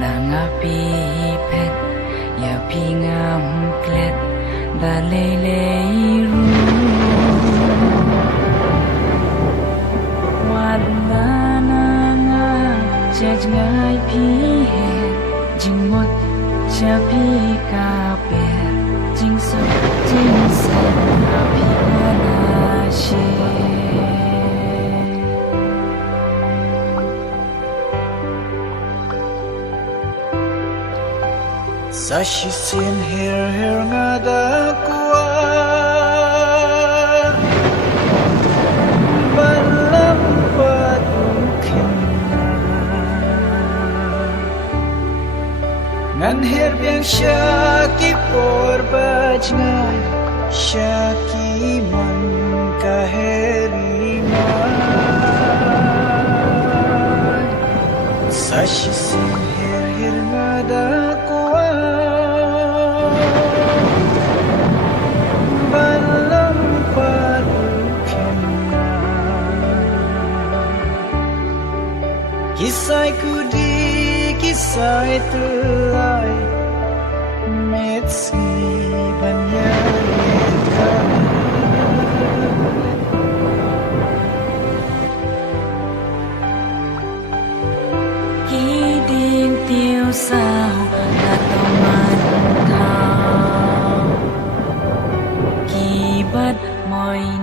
Nangapi pet ya pingam klet dalelei ru wadana nga jajngai pi he jingmot chapi ka per jingso jingsen api kana she Sashi sin her ngada kuwa balam padukina ngan her biang shaki por bajna shaki man kaherima Sashi sin her ngada kuwa Kisai kudi, kisai telai Metsi banyakkan Kidin tiêu sao là tao man thao Kỳ bắt mọi